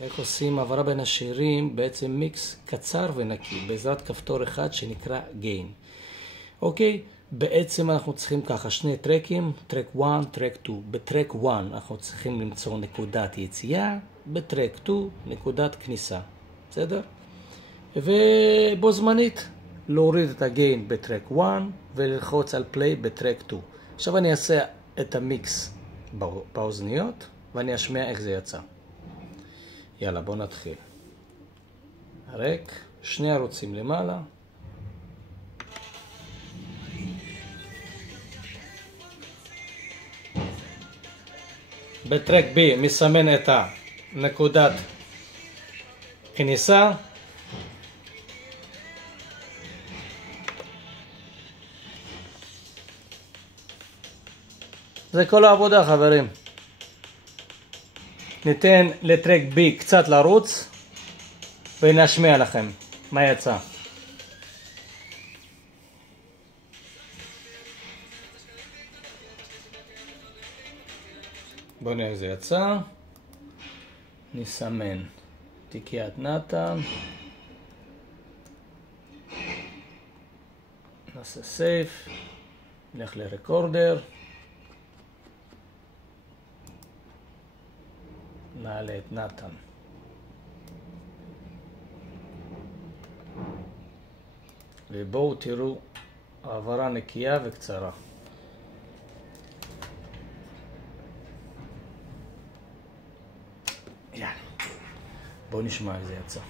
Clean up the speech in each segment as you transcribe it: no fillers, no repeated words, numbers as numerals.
איך עושים העברה בין השירים, בעצם מיקס קצר ונקי, בעזרת כפתור אחד שנקרא Gain. אוקיי, בעצם אנחנו צריכים ככה, שני טרקים, טרק 1, טרק 2. בטרק 1 אנחנו צריכים למצוא נקודת יציאה, בטרק 2 נקודת כניסה. בסדר? ובו זמנית להוריד את הגיין בטרק 1 וללחוץ על פליי בטרק 2. עכשיו אני אעשה את המיקס באוזניות ואני אשמיע איך זה יצא. יאללה, בוא נתחיל. רק, שני ערוצים למעלה. בטרק B מסמן את הנקודת כניסה. זה כל העבודה, חברים. ניתן לטרק B קצת לרוץ ונשמיע לכם מה יצא. בואו נראה איך זה יצא. נסמן תיקיית נתן. נעשה סייף. נלך לרקורדר. נעלה את נתן. ובואו תראו העברה נקייה וקצרה. יאללה. בואו נשמע איך זה יצא.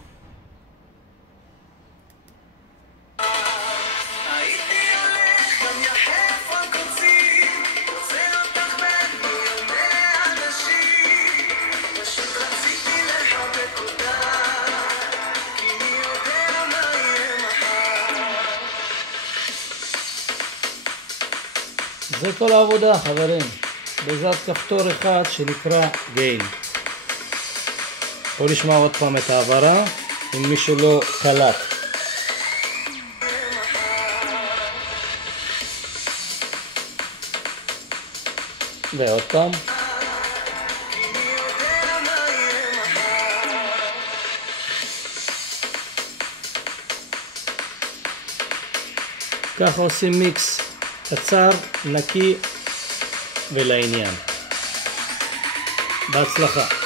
זה כל העבודה, חברים, בעזרת כפתור אחד שנקרא Gain. בואו נשמע עוד פעם את העברה, אם מישהו לא קלט. ועוד פעם. ככה עושים מיקס קצר, נקי ולעניין. בהצלחה.